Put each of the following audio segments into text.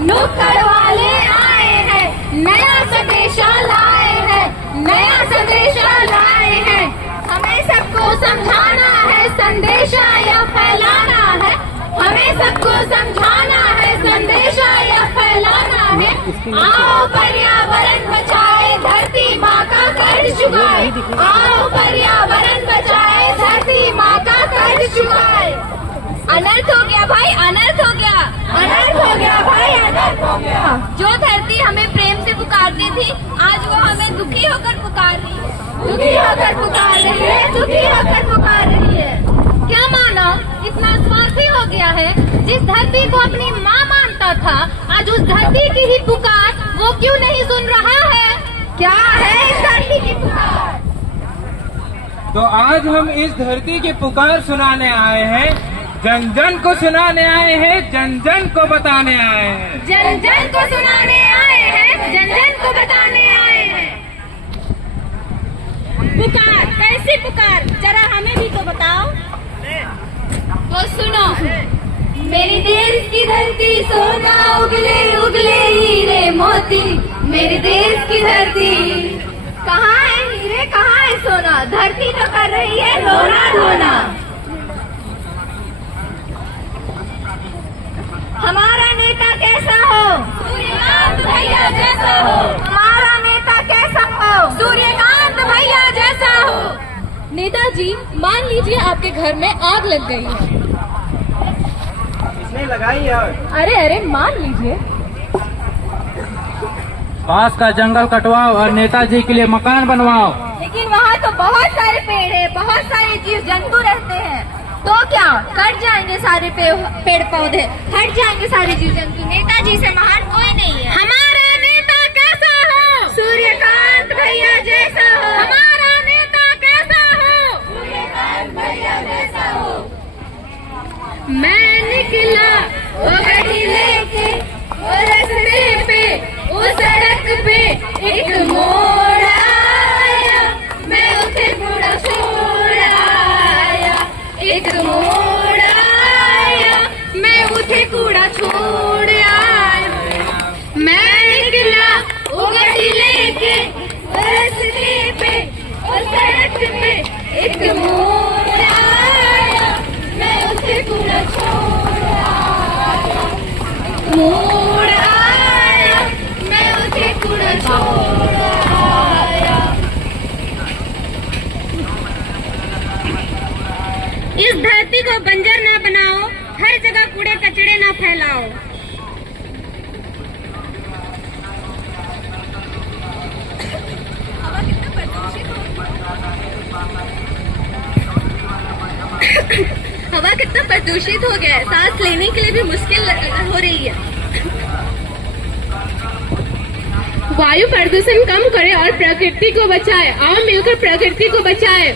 नुक्कड़ वाले आए हैं, नया संदेशा लाए हैं, नया संदेशा लाए हैं। हमें सबको समझाना है, संदेशा या फैलाना है। हमें सबको समझाना है, संदेशा या फैलाना है। आओ पर्यावरण बचाए, धरती माँ का कर्ज चुकाए। आओ पर्यावरण बचाए, धरती माँ का कर्ज चुकाए। अनर्थ हो गया भाई, अनर्थ हो गया, अनर्थ हो गया भाई, अनर्थ हो गया। जो धरती हमें प्रेम से पुकारती थी, आज वो हमें दुखी होकर पुकार रही है, दुखी होकर पुकार रही है, दुखी होकर पुकार रही है। क्या मानव इतना स्वार्थी हो गया है? जिस धरती को अपनी माँ मानता था, आज उस धरती की ही पुकार वो क्यों नहीं सुन रहा है? क्या है इस धरती की पुकार? तो आज हम इस धरती की पुकार सुनाने आए हैं, जन जन को सुनाने आए हैं, जन जन को बताने आए हैं, जन जन को सुनाने आए हैं, जन जन को बताने आए हैं। पुकार, कैसी पुकार, जरा हमें भी तो बताओ। तो सुनो, मेरे देश की धरती सोना उगले उगले हीरे मोती। मेरे देश की धरती कहाँ है हीरे, कहाँ है सोना? धरती तो कर रही है रोना धोना। हमारा नेता कैसा हो? सूर्यकांत भैया जैसा हो। हमारा नेता कैसा हो? सूर्यकांत भैया जैसा हो। नेताजी, मान लीजिए आपके घर में आग लग गई है। इसने लगाई है। अरे अरे, मान लीजिए। पास का जंगल कटवाओ और नेताजी के लिए मकान बनवाओ। लेकिन वहाँ तो बहुत सारे पेड़ है, बहुत सारे जीव जंतु रहते हैं। तो क्या कट जाएंगे सारे पेड़ पौधे, हट जाएंगे सारे जीव जंतु? नेताजी से महान कोई नहीं है। हमारा नेता कैसा हो? सूर्यकांत भैया जैसा हो। हमारा नेता कैसा हो? सूर्यकांत भैया जैसा हो। मैं निकला वो गाड़ी लेके, वो रास्ते पे, वो सड़क पे एक मोड़ आया, मैं उसे थोड़ा छोड़ आया। एक मोड़ आया, मैं उसे कूड़ा छोड़ आया। मैं निकला वो गाड़ी लेके, रास्ते पे और सड़क पे एक मोड़ आया, मैं उसे कूड़ा छोड़ आया। मोड़ आया, मैं उसे कूड़ा छोड़ आया। इस धरती को बंजर ना बनाओ, हर जगह कूड़े कचड़े ना फैलाओ। हवा कितना प्रदूषित हो गया है, सांस लेने के लिए भी मुश्किल हो रही है। वायु प्रदूषण कम करें और प्रकृति को बचाएं। आओ मिलकर प्रकृति को बचाएं।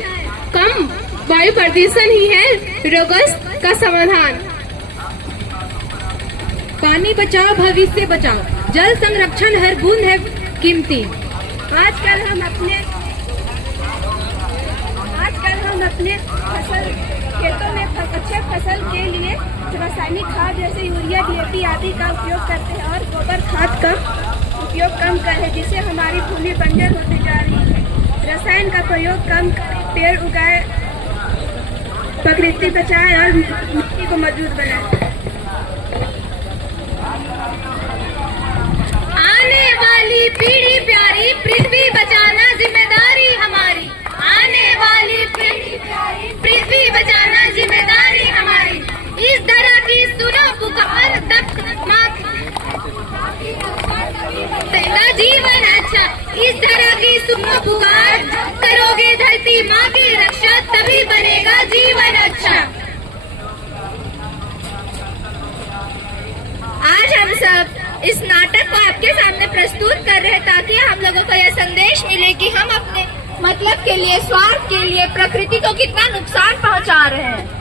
कम वायु प्रदूषण ही है रोगग्रस्त का समाधान। पानी बचाओ, भविष्य बचाओ। जल संरक्षण हर बूंद है कीमती। आजकल हम अपने खेतों में अच्छे फसल के लिए रासायनिक खाद जैसे यूरिया, DAP आदि का उपयोग करते हैं और गोबर खाद का उपयोग कम करें, जिससे हमारी भूमि बंजर होती जा रही है। रसायन का प्रयोग कम करें, पेड़ उगाए, प्रकृति बचाए और मिट्टी को मजबूत बनाए। आने वाली पीढ़ी प्यारी, पृथ्वी बचाना जिम्मेदारी हमारी। आने वाली पीढ़ी प्यारी, पृथ्वी बचाना जिम्मेदारी हमारी। इस धरा की सुनो पुकार, तब तेरा जीवन अच्छा। इस धरा की सुनो पुकार, करोगे धरती माँ की रक्षा, तभी बनेगा जीवन अच्छा। आज हम सब इस नाटक को आपके सामने प्रस्तुत कर रहे हैं ताकि हम लोगों को यह संदेश मिले कि हम अपने मतलब के लिए, स्वार्थ के लिए प्रकृति को कितना नुकसान पहुंचा रहे हैं।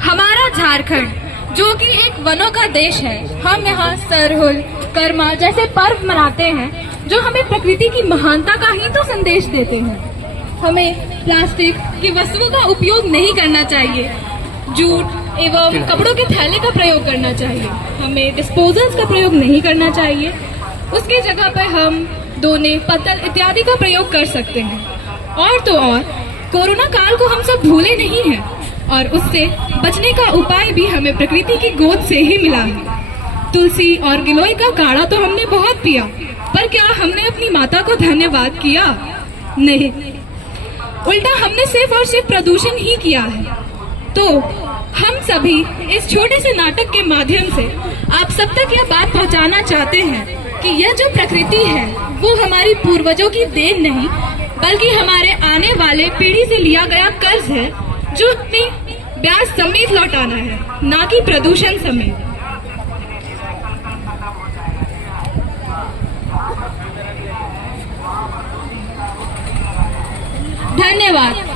हमारा झारखंड, जो कि एक वनों का देश है, हम यहाँ सरहुल, कर्मा जैसे पर्व मनाते हैं जो हमें प्रकृति की महानता का ही तो संदेश देते हैं। हमें प्लास्टिक की वस्तुओं का उपयोग नहीं करना चाहिए। जूट एवं कपड़ों के थैले का प्रयोग करना चाहिए। हमें डिस्पोजल्स का प्रयोग नहीं करना चाहिए। उसकी जगह पर हम दोने, पत्तल इत्यादि का प्रयोग कर सकते हैं। और तो और कोरोना काल को हम सब भूले नहीं हैं और उससे बचने का उपाय भी हमें प्रकृति की गोद से ही मिला है। तुलसी और गिलोय का काढ़ा तो हमने बहुत पिया, पर क्या हमने अपनी माता को धन्यवाद किया? नहीं, उल्टा हमने सिर्फ और सिर्फ प्रदूषण ही किया है। तो हम सभी इस छोटे से नाटक के माध्यम से आप सब तक यह बात पहुंचाना चाहते हैं कि यह जो प्रकृति है वो हमारी पूर्वजों की देन नहीं, बल्कि हमारे आने वाले पीढ़ी से लिया गया कर्ज है, जो हमें ब्याज समेत लौटाना है, ना कि प्रदूषण समेत। धन्यवाद।